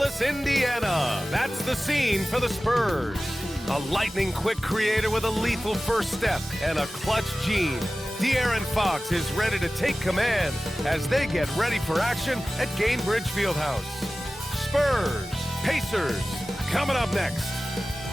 Indianapolis, Indiana. That's the scene for the Spurs. A lightning-quick creator with a lethal first step and a clutch gene. De'Aaron Fox is ready to take command as they get ready for action at Gainbridge Fieldhouse. Spurs, Pacers, coming up next.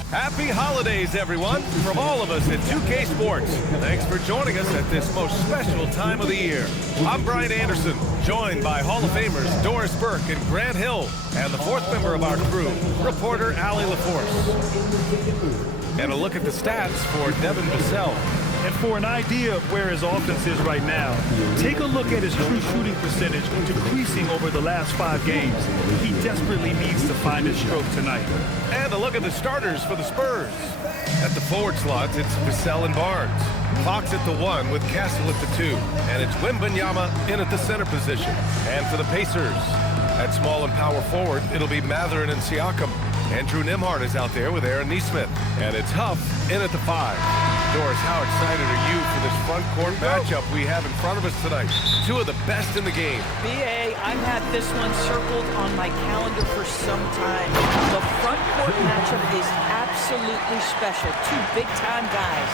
Happy holidays, everyone, from all of us at 2K Sports. Thanks for joining us at this most special time of the year. I'm Brian Anderson, joined by Hall of Famers Doris Burke and Grant Hill, and the fourth member of our crew, reporter Allie LaForce. And a look at the stats for Devin Vassell. And for an idea of where his offense is right now, take a look at his true shooting percentage decreasing over the last 5 games. He desperately needs to find his stroke tonight. And a look at the starters for the Spurs. At the forward slots, it's Vassell and Barnes. Fox at the 1 with Castle at the 2. And it's Wembanyama in at the center position. And for the Pacers, at small and power forward, it'll be Mathurin and Siakam. Andrew Nembhard is out there with Aaron Nesmith. And it's Huff in at the 5. Doris, how excited are you for this front court matchup we have in front of us tonight? 2 of the best in the game. BA, I've had this one circled on my calendar for some time. The front court matchup is absolutely special. 2 big-time guys.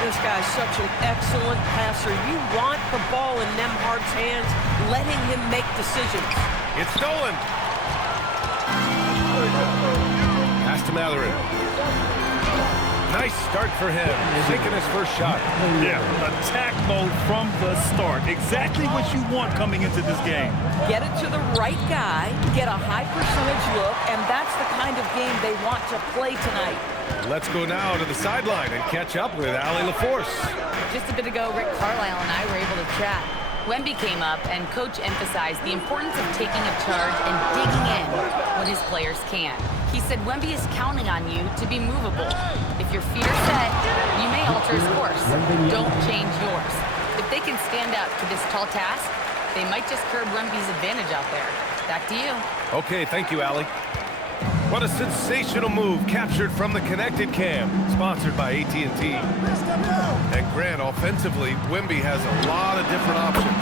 This guy's such an excellent passer. You want the ball in Nembhard's hands, letting him make decisions. It's stolen. Pass to Mathurin. Nice start for him, sinking his first shot. Yeah, attack mode from the start. Exactly what you want coming into this game. Get it to the right guy, get a high percentage look, and that's the kind of game they want to play tonight. Let's go now to the sideline and catch up with Allie LaForce. Just a bit ago, Rick Carlisle and I were able to chat. Wemby came up, and Coach emphasized the importance of taking a charge and digging in when his players can. He said Wemby is counting on you to be movable. If your feet are set, you may alter his course. Don't change yours. If they can stand up to this tall task, they might just curb Wemby's advantage out there. Back to you. Okay, thank you, Allie. What a sensational move captured from the Connected Cam, sponsored by AT&T. And Grant, offensively, Wemby has a lot of different options.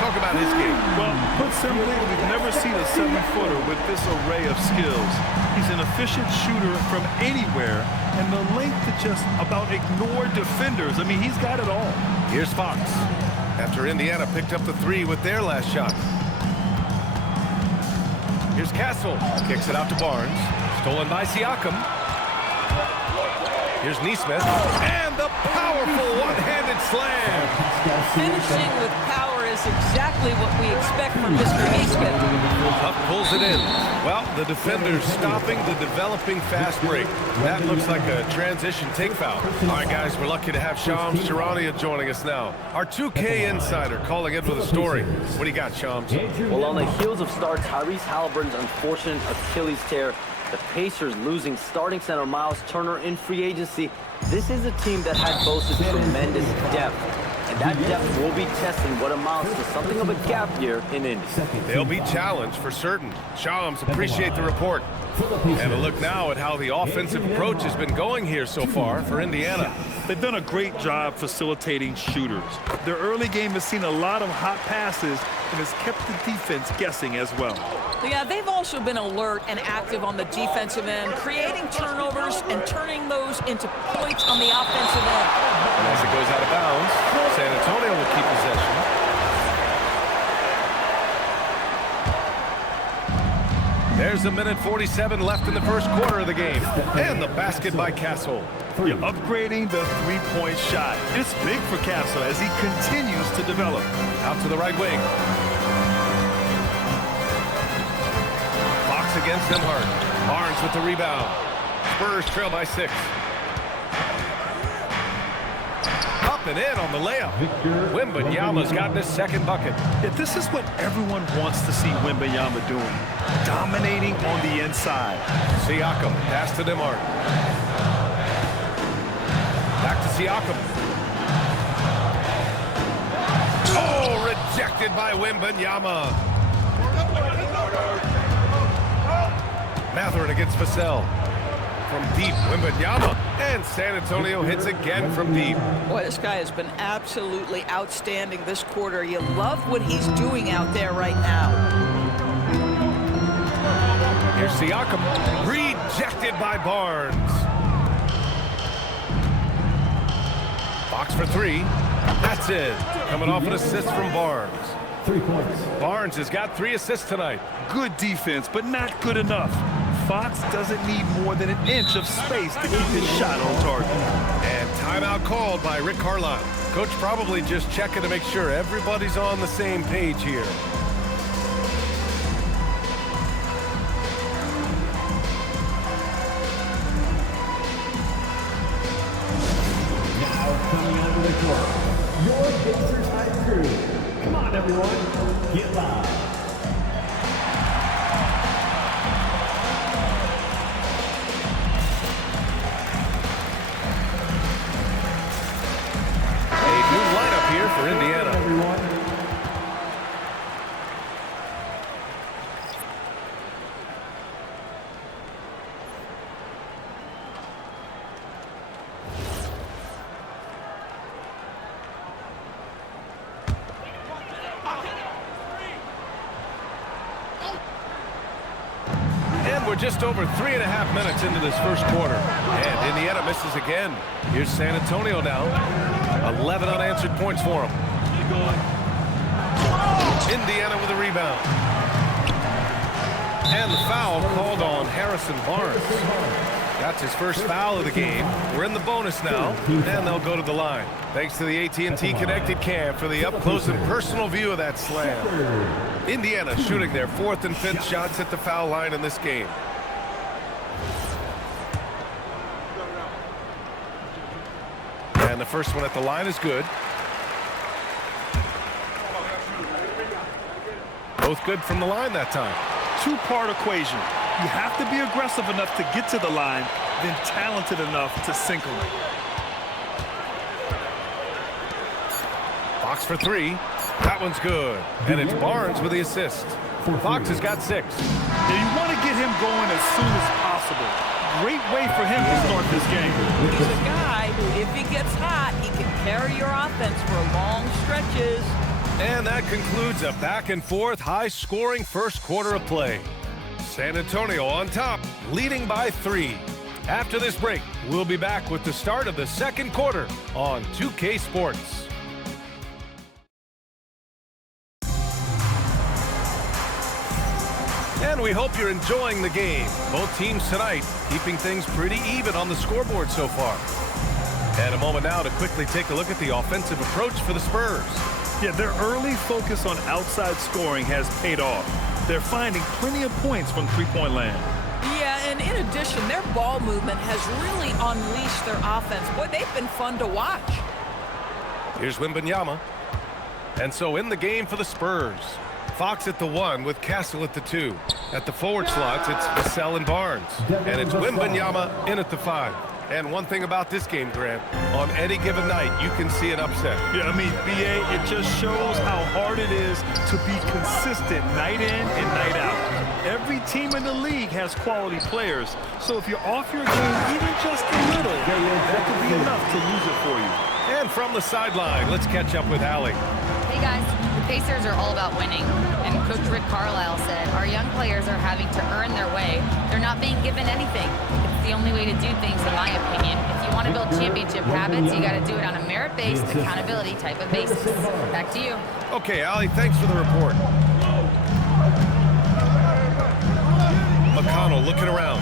Talk about his game. Well, put simply, we've never seen a 7-footer with this array of skills. He's an efficient shooter from anywhere, and the length to just about ignore defenders. I mean, he's got it all. Here's Fox. After Indiana picked up the 3 with their last shot. Here's Castle. Kicks it out to Barnes. Stolen by Siakam. Here's Nesmith. And the powerful one-handed slam. Finishing with power is exactly what we expect from Mr. Nesmith. Huff pulls it in. Well, the defender's stopping the developing fast break. That looks like a transition take foul. All right, guys, we're lucky to have Shams Charania joining us now. Our 2K insider calling in with a story. What do you got, Shams? Well, on the heels of star Tyrese Halliburton's unfortunate Achilles tear, the Pacers losing starting center Miles Turner in free agency, this is a team that had boasted tremendous depth. And that depth will be testing what amounts to something of a gap year in Indy. They'll be challenged for certain. Shams, appreciate the report. And a look now at how the offensive approach has been going here so far for Indiana. They've done a great job facilitating shooters. Their early game has seen a lot of hot passes and has kept the defense guessing as well. Yeah, they've also been alert and active on the defensive end, creating turnovers and turning those into points on the offensive end. And as it goes out of bounds, San Antonio will keep possession. There's a minute 47 left in the first quarter of the game. And the basket by Castle. You're upgrading the three-point shot. It's big for Castle as he continues to develop. Out to the right wing. Fox against Nembhard. Barnes with the rebound. Spurs trail by 6. Up and in on the layup. Wembanyama's gotten his second bucket. Yeah, this is what everyone wants to see Wembanyama doing. Dominating on the inside. Siakam, pass to Nembhard. Back to Siakam. Oh, rejected by Wembanyama. Mathurin against Vassell. From deep, Wembanyama. And San Antonio hits again from deep. Boy, this guy has been absolutely outstanding this quarter. You love what he's doing out there right now. Here's Siakam, rejected by Barnes. Fox for three. That's it. Coming off an assist from Barnes. 3 points. Barnes has got 3 assists tonight. Good defense, but not good enough. Fox doesn't need more than an inch of space to keep his shot on target. And timeout called by Rick Carlisle. Coach probably just checking to make sure everybody's on the same page here. Now coming onto the court, your Pacers High crew. Come on, everyone, get live. A new lineup here for Indiana. Everyone. And we're just over 3.5 minutes into this first quarter. And Indiana misses again. Here's San Antonio now. 11 unanswered points for them. Indiana with a rebound. And the foul called on Harrison Barnes. That's his first foul of the game. We're in the bonus now, and they'll go to the line. Thanks to the AT&T Connected Cam for the up-close and personal view of that slam. Indiana shooting their 4th and 5th shots at the foul line in this game. And the first one at the line is good. Both good from the line that time. Two-part equation. You have to be aggressive enough to get to the line, then talented enough to sink them. Fox for 3. That one's good. And it's Barnes with the assist. Fox has got 6. Now you want to get him going as soon as possible. Great way for him to start this game. He's a guy who, if he gets hot, he can carry your offense for long stretches. And that concludes a back-and-forth, high-scoring first quarter of play. San Antonio on top, leading by 3. After this break, we'll be back with the start of the second quarter on 2K Sports. And we hope you're enjoying the game. Both teams tonight keeping things pretty even on the scoreboard so far. And a moment now to quickly take a look at the offensive approach for the Spurs. Yeah, their early focus on outside scoring has paid off. They're finding plenty of points from three-point land. Yeah, and in addition, their ball movement has really unleashed their offense. Boy, they've been fun to watch. Here's Wembanyama. And so in the game for the Spurs. Fox at the 1 with Castle at the 2. At the forward slots, it's Vassell and Barnes. And it's Wembanyama in at the 5. And one thing about this game, Grant, on any given night, you can see an upset. Yeah, I mean, BA, it just shows how hard it is to be consistent night in and night out. Every team in the league has quality players, so if you're off your game even just a little, that could be enough to lose it for you. And from the sideline, let's catch up with Allie. Hey guys, the Pacers are all about winning. And Coach Rick Carlisle said, our young players are having to earn their way. They're not being given anything. It's the only way to do things, in my opinion. If you want to build championship habits, you got to do it on a merit-based, accountability type of basis. Back to you. Okay, Allie, thanks for the report. McConnell looking around.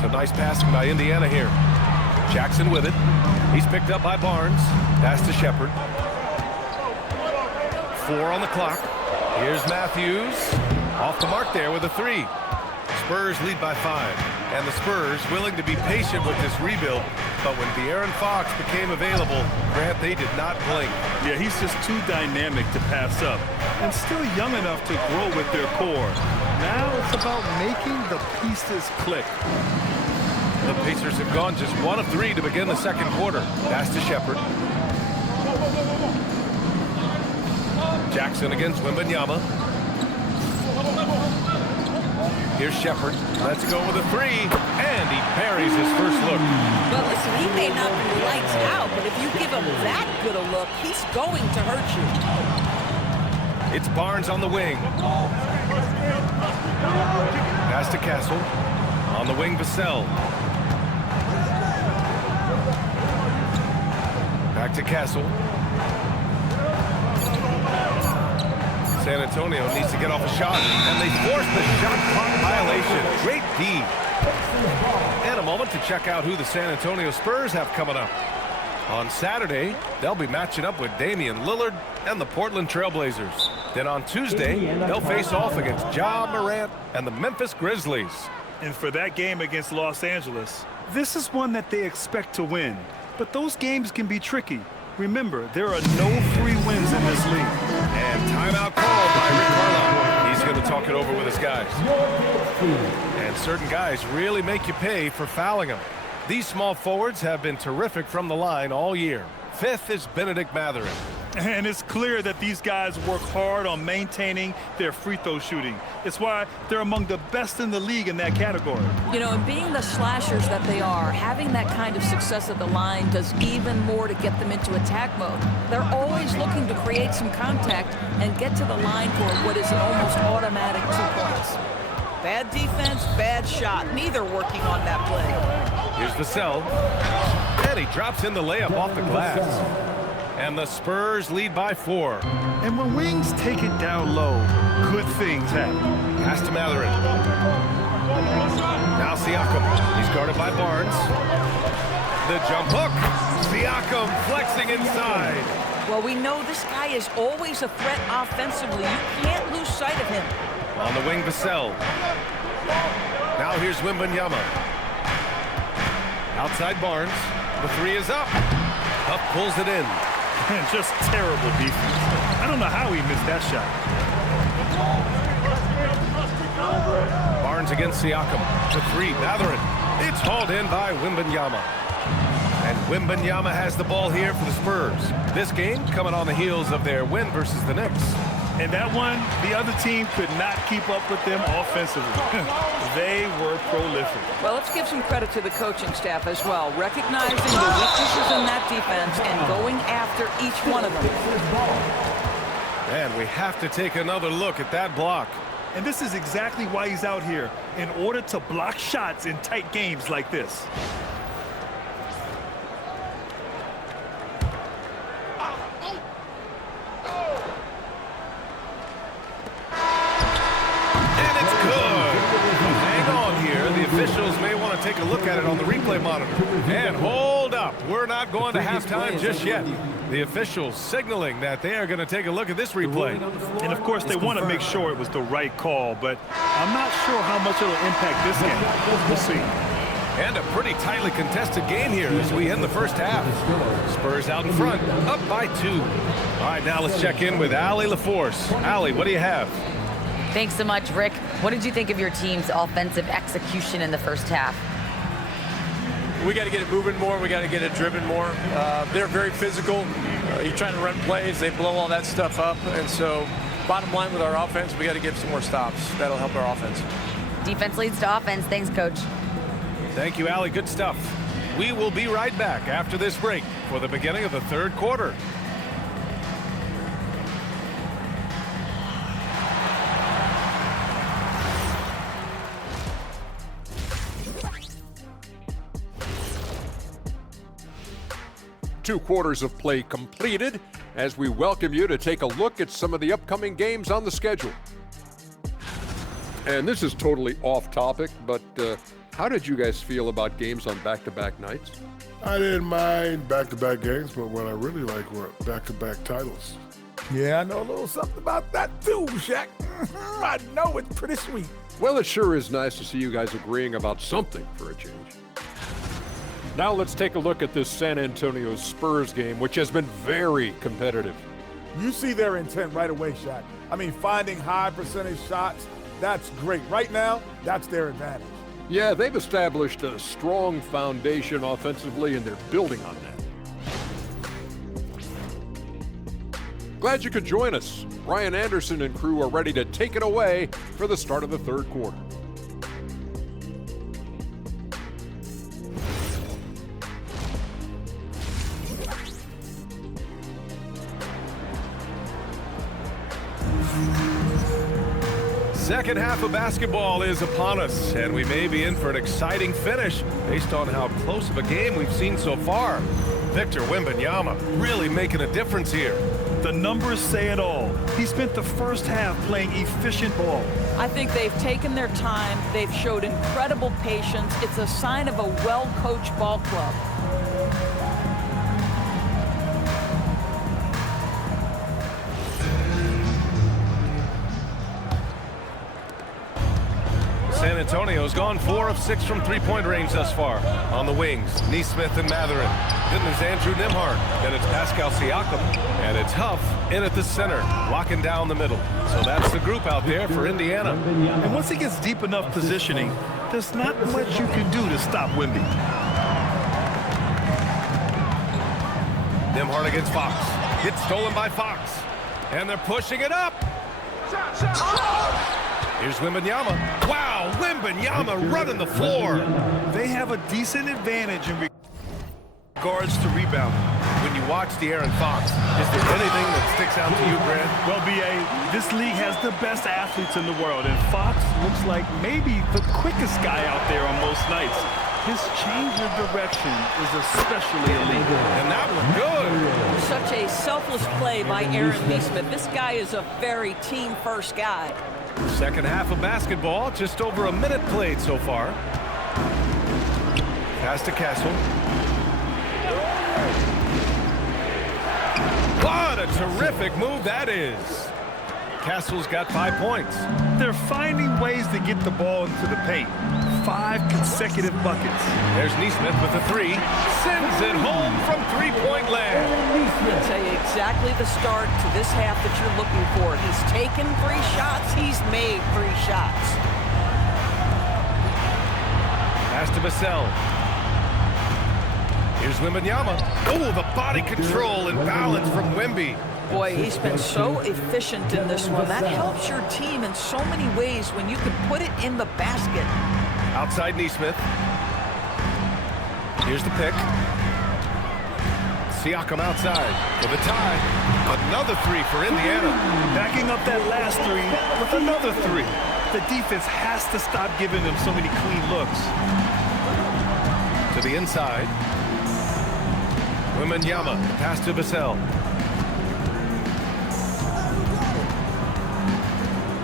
Some nice passing by Indiana here. Jackson with it. He's picked up by Barnes. Pass to Shepherd. 4 on the clock. Here's Matthews. Off the mark there with a 3. Spurs lead by 5. And the Spurs willing to be patient with this rebuild. But when De'Aaron Fox became available, Grant, they did not blink. Yeah, he's just too dynamic to pass up. And still young enough to grow with their core. Now it's about making the pieces click. The Pacers have gone just 1 of 3 to begin the second quarter. Pass to Shepherd. Jackson against Wembanyama. Here's Shepherd. Let's go with a 3. And he buries his first look. Well, listen, he may not be lights out, but if you give him that good a look, he's going to hurt you. It's Barnes on the wing. Pass to Castle. On the wing, Vassell. Back to Castle. San Antonio needs to get off a shot, and they force the shot clock violation. Great D. And a moment to check out who the San Antonio Spurs have coming up. On Saturday, they'll be matching up with Damian Lillard and the Portland Trailblazers. Then on Tuesday, they'll face off against Ja Morant and the Memphis Grizzlies. And for that game against Los Angeles, this is one that they expect to win. But those games can be tricky. Remember, there are no free wins in this league. And timeout called by Rick Carlisle. He's going to talk it over with his guys. And certain guys really make you pay for fouling them. These small forwards have been terrific from the line all year. Fifth is Benedict Mathurin. And it's clear that these guys work hard on maintaining their free throw shooting. It's why they're among the best in the league in that category. You know, and being the slashers that they are, having that kind of success at the line does even more to get them into attack mode. They're always looking to create some contact and get to the line for what is an almost automatic 2 points. Bad defense, bad shot. Neither working on that play. Here's Vassell. And he drops in the layup off the glass. And the Spurs lead by 4. And when wings take it down low, good things happen. Pass to Mathurin. Now Siakam. He's guarded by Barnes. The jump hook. Siakam flexing inside. Well, we know this guy is always a threat offensively. You can't lose sight of him. On the wing, Vassell. Now here's Wembanyama. Outside Barnes. The 3 is up. Huff pulls it in. And just terrible defense. I don't know how he missed that shot. Barnes against Siakam. The 3, Mathurin. It's hauled in by Wembanyama. And Wembanyama has the ball here for the Spurs. This game coming on the heels of their win versus the Knicks. And that one, the other team could not keep up with them offensively. They were prolific. Well, let's give some credit to the coaching staff as well, recognizing the weaknesses in that defense and going after each one of them. And we have to take another look at that block. And this is exactly why he's out here, in order to block shots in tight games like this. Officials may want to take a look at it on the replay monitor. And hold up, we're not going to halftime just yet. The officials signaling that they are going to take a look at this replay. And of course, they want to make sure it was the right call, but I'm not sure how much it'll impact this game. We'll see. And a pretty tightly contested game here as we end the first half. Spurs out in front, up by 2. All right, now let's check in with Allie LaForce. Allie, what do you have? Thanks so much, Rick. What did you think of your team's offensive execution in the first half? We got to get it moving more. We got to get it driven more. They're very physical. You're trying to run plays. They blow all that stuff up. And so bottom line with our offense, we got to get some more stops. That'll help our offense. Defense leads to offense. Thanks, Coach. Thank you, Allie. Good stuff. We will be right back after this break for the beginning of the third quarter. Two quarters of play completed as we welcome you to take a look at some of the upcoming games on the schedule. And this is totally off topic, but how did you guys feel about games on back-to-back nights? I didn't mind back-to-back games, but what I really liked were back-to-back titles. Yeah, I know a little something about that too, Shaq. I know it's pretty sweet. Well, it sure is nice to see you guys agreeing about something for a change. Now let's take a look at this San Antonio Spurs game, which has been very competitive. You see their intent right away, Shaq. I mean, finding high percentage shots, that's great. Right now, that's their advantage. Yeah, they've established a strong foundation offensively, and they're building on that. Glad you could join us. Brian Anderson and crew are ready to take it away for the start of the third quarter. Second half of basketball is upon us, and we may be in for an exciting finish based on how close of a game we've seen so far. Victor Wembanyama really making a difference here. The numbers say it all. He spent the first half playing efficient ball. I think they've taken their time. They've showed incredible patience. It's a sign of a well-coached ball club. San Antonio's gone 4 of 6 from three-point range thus far. On the wings, Neesmith and Matherin. Then there's Andrew Nembhard. Then it's Pascal Siakam. And it's Huff in at the center, locking down the middle. So that's the group out there for Indiana. And once he gets deep enough positioning, there's not much you can do to stop Wemby. Nembhard against Fox. It's stolen by Fox. And they're pushing it up. Here's Wembanyama. Wow, Wembanyama running the floor. They have a decent advantage in regards to rebounding. When you watch De'Aaron Fox, is there anything that sticks out to you, Grant? Well, B.A., this league has the best athletes in the world, and Fox looks like maybe the quickest guy out there on most nights. His change of direction is especially elite. And that was good. Such a selfless play by Aaron Neesmith. This guy is a very team-first guy. Second half of basketball, just over a minute played so far. Pass to Castle. What a terrific move that is. Castle's got 5 points. They're finding ways to get the ball into the paint. 5 consecutive buckets. There's Neesmith with a 3. Sends it home from three-point land. I'll tell you exactly the start to this half that you're looking for. He's taken 3 shots. He's made 3 shots. Pass to Vassell. Here's Wembanyama. Oh, the body control and balance from Wemby. Boy, he's been so efficient in this one. That helps your team in so many ways when you can put it in the basket. Outside Neesmith. Here's the pick. Siakam outside for the tie. Another 3 for Indiana. Backing up that last 3 with another 3. The defense has to stop giving them so many clean looks. To the inside. Wembanyama, pass to Vassell.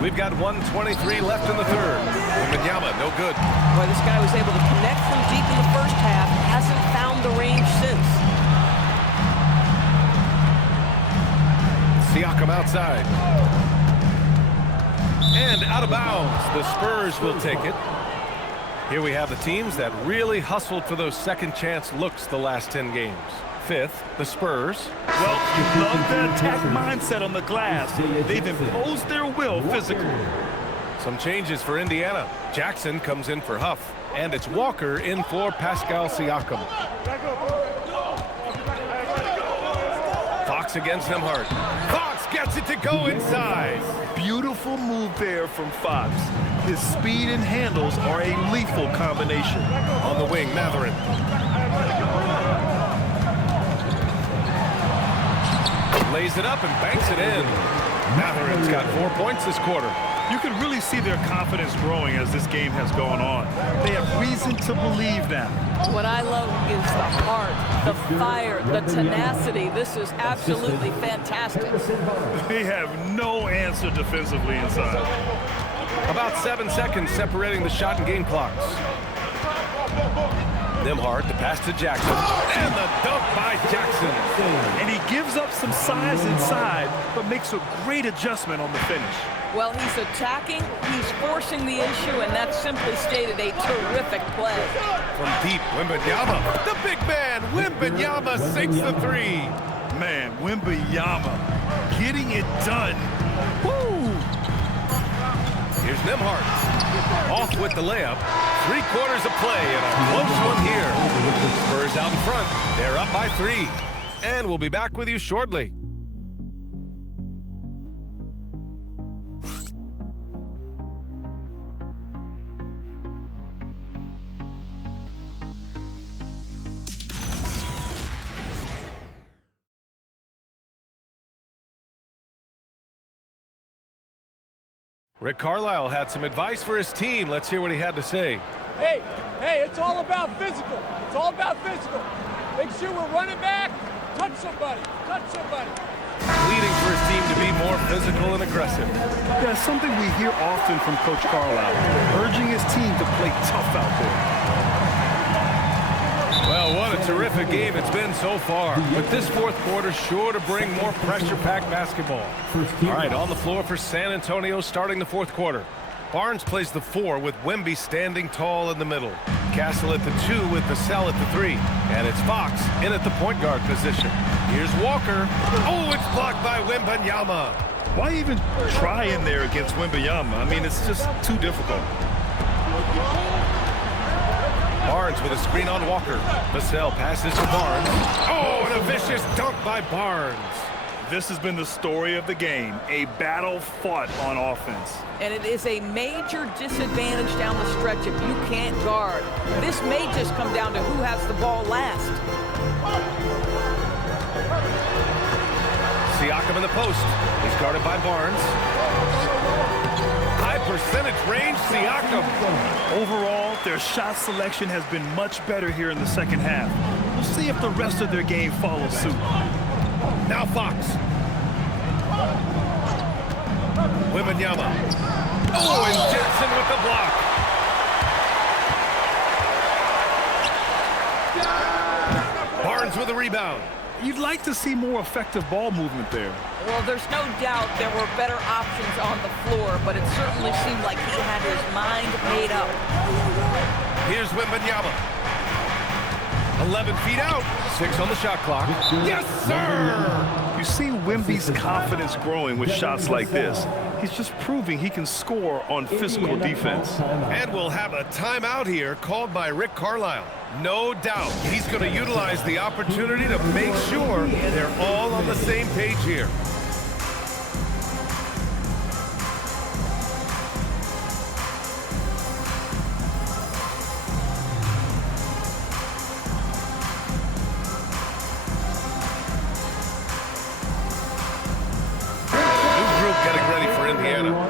We've got 1:23 left in the third. Wembanyama, no good. Boy, this guy was able to connect from deep in the first half. Hasn't found the range since. Siakam outside. And out of bounds. The Spurs will take it. Here we have the teams that really hustled for those second chance looks the last 10 games. Fifth, the Spurs. Well, you love the attack mindset on the glass. They've imposed their will physically. Some changes for Indiana. Jackson comes in for Huff. And it's Walker in for Pascal Siakam. Fox against Nembhard. Fox gets it to go inside. Beautiful move there from Fox. His speed and handles are a lethal combination. On the wing, Matherin. Lays it up and banks it in. Matherin's got 4 points this quarter. You can really see their confidence growing as this game has gone on. They have reason to believe that. What I love is the heart, the fire, the tenacity. This is absolutely fantastic. They have no answer defensively inside. About 7 seconds separating the shot and game clocks. Nembhard to pass to Jackson. And the dunk by Jackson. And he gives up some size inside, but makes a great adjustment on the finish. Well, he's attacking, he's forcing the issue, and that's simply stated a terrific play. From deep, Wembanyama. The big man, Wembanyama sinks the 3. Man, Wembanyama getting it done. Woo! Here's Nembhard. Off with the layup. 3/4 of play and a close one here. Spurs out in front. They're up by 3. And we'll be back with you shortly. Rick Carlisle had some advice for his team. Let's hear what he had to say. Hey, it's all about physical. It's all about physical. Make sure we're running back. Touch somebody. Pleading for his team to be more physical and aggressive. Yeah, something we hear often from Coach Carlisle, urging his team to play tough out there. Well, what a terrific game it's been so far. But this fourth quarter sure to bring more pressure-packed basketball. All right, on the floor for San Antonio starting the fourth quarter. Barnes plays the 4 with Wemby standing tall in the middle. Castle at the 2 with Vassell at the 3. And it's Fox in at the point guard position. Here's Walker. Oh, it's blocked by Wembanyama. Why even try in there against Wembanyama? I mean, it's just too difficult. Barnes with a screen on Walker. Vassell passes to Barnes. Oh, and a vicious dunk by Barnes. This has been the story of the game, a battle fought on offense. And it is a major disadvantage down the stretch if you can't guard. This may just come down to who has the ball last. Siakam in the post. He's guarded by Barnes. High percentage range, Siakam. Overall, their shot selection has been much better here in the second half. We'll see if the rest of their game follows suit. Now Fox. Wembanyama. Oh, and Jensen with the block. Barnes with a rebound. You'd like to see more effective ball movement there. Well, there's no doubt there were better options on the floor, but it certainly seemed like he had his mind made up. Here's Wembanyama. 11 feet out. 6 on the shot clock. Yes, sir! You see Wemby's confidence growing with shots like this. He's just proving he can score on physical defense. And we'll have a timeout here called by Rick Carlisle. No doubt he's going to utilize the opportunity to make sure they're all on the same page here.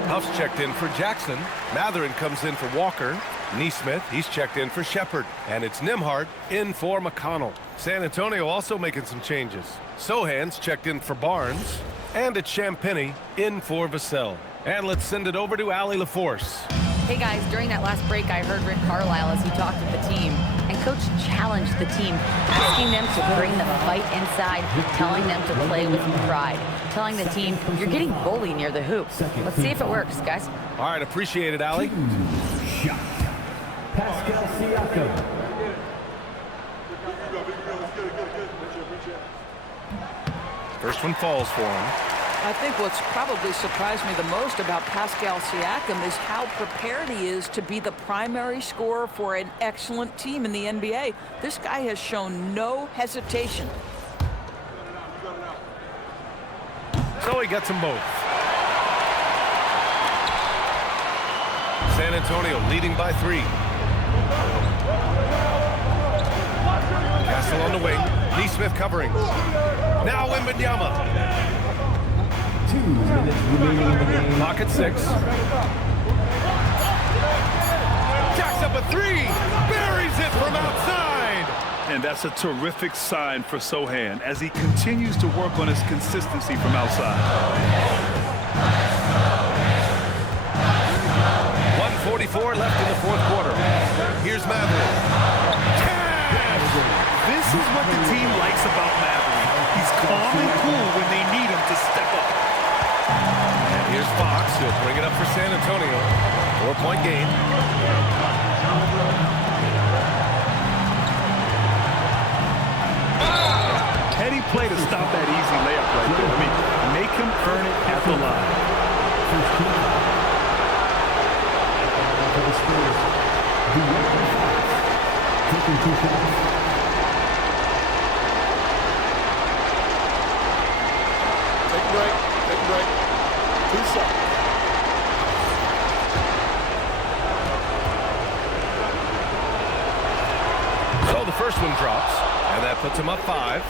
Huff's checked in for Jackson. Matherin comes in for Walker. Neesmith, he's checked in for Shepard. And it's Nimhart in for McConnell. San Antonio also making some changes. Sohan's checked in for Barnes. And it's Champagny in for Vassell. And let's send it over to Allie LaForce. Hey guys, during that last break, I heard Rick Carlisle as he talked with the team. And Coach challenged the team, asking them to bring the fight inside, telling them to play with pride, telling the team, you're getting bullied near the hoop. Let's see if it works, guys. All right, appreciate it, Allie. Shot. Pascal Siakam. First one falls for him. I think what's probably surprised me the most about Pascal Siakam is how prepared he is to be the primary scorer for an excellent team in the NBA. This guy has shown no hesitation. So he gets them both. San Antonio leading by 3. Castle on the wing. Neesmith covering. Now Wembanyama. 2 minutes remaining in the game. Clock at 6. Jacks up a 3. Buries it from outside. And that's a terrific sign for Sohan as he continues to work on his consistency from outside. 1:44 left in the fourth quarter. Here's Matherin. This is what the team likes about Matherin. He's calm and cool when they need him to step up. And here's Fox. He'll bring it up for San Antonio. 4-point game. Heady play to stop that easy layup right there. I mean, make him earn it at the line. For the Spurs, taking 2 shots. Take a break. Take a break. 2 shots. So the first one drops, and that puts him up 5.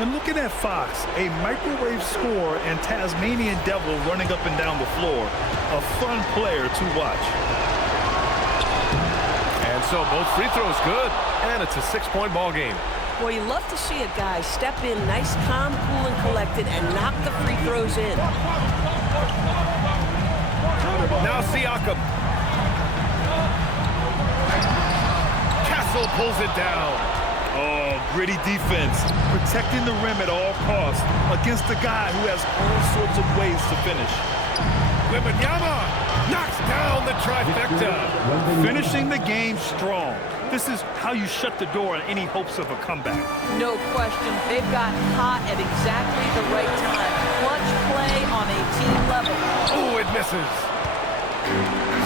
And looking at Fox, a microwave scorer and Tasmanian Devil running up and down the floor. A fun player to watch. And so both free throws good, and it's a 6-point ball game. Well, you love to see a guy step in nice, calm, cool, and collected and knock the free throws in. Now Siakam. Castle pulls it down. Oh, gritty defense. Protecting the rim at all costs against a guy who has all sorts of ways to finish. Wembanyama knocks down the trifecta. Finishing the game strong. This is how you shut the door on any hopes of a comeback. No question. They've got hot at exactly the right time. Clutch play on a team level. Oh, it misses.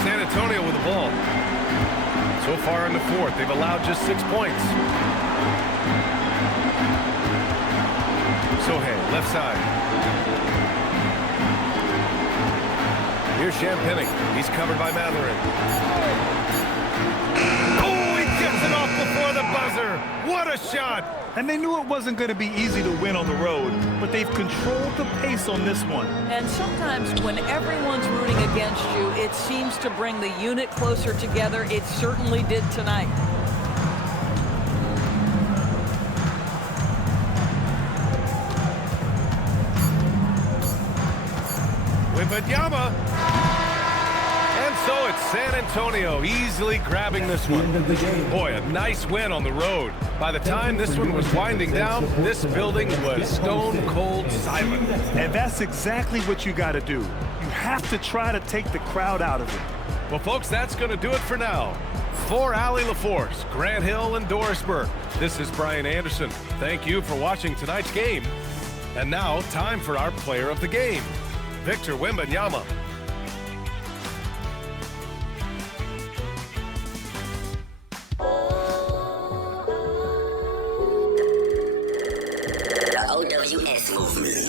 San Antonio with the ball. So far in the fourth, they've allowed just 6 points. Sohei, left side. Here's Champagny. He's covered by Matherin. Oh, he gets it off before the buzzer. What a shot. And they knew it wasn't going to be easy to win on the road, but they've controlled the pace on this one. And sometimes when everyone's rooting against you, it seems to bring the unit closer together. It certainly did tonight. Wembanyama. And so it's San Antonio easily grabbing this one. Boy, a nice win on the road. By the time this one was winding down, this building was stone cold silent. And that's exactly what you got to do. You have to try to take the crowd out of it. Well, folks, that's going to do it for now. For Allie LaForce, Grant Hill, and Doris Burke, this is Brian Anderson. Thank you for watching tonight's game. And now, time for our player of the game, Victor Wembanyama. The OWS movement.